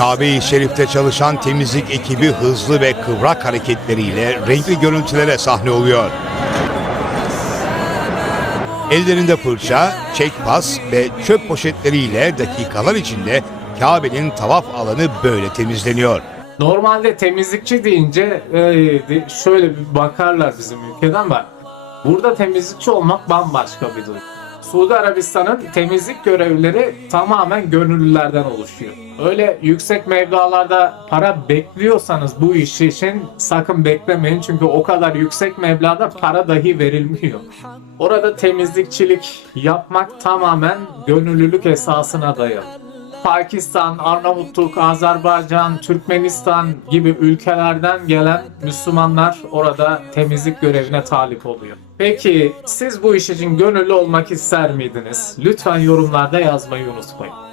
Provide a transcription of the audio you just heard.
Kabe-i Şerif'te çalışan temizlik ekibi hızlı ve kıvrak hareketleriyle renkli görüntülere sahne oluyor. Ellerinde fırça, çekpas ve çöp poşetleriyle dakikalar içinde Kabe'nin tavaf alanı böyle temizleniyor. Normalde temizlikçi deyince e, şöyle bir bakarlar bizim ülkeden ama burada temizlikçi olmak bambaşka bir durum. Suudi Arabistan'ın temizlik görevlileri tamamen gönüllülerden oluşuyor. Öyle yüksek meblalarda para bekliyorsanız bu iş için sakın beklemeyin çünkü o kadar yüksek meblağda para dahi verilmiyor. Orada temizlikçilik yapmak tamamen gönüllülük esasına dayalı. Pakistan, Arnavutluk, Azerbaycan, Türkmenistan gibi ülkelerden gelen Müslümanlar orada temizlik görevine talip oluyor. Peki siz bu iş için gönüllü olmak ister miydiniz? Lütfen yorumlarda yazmayı unutmayın.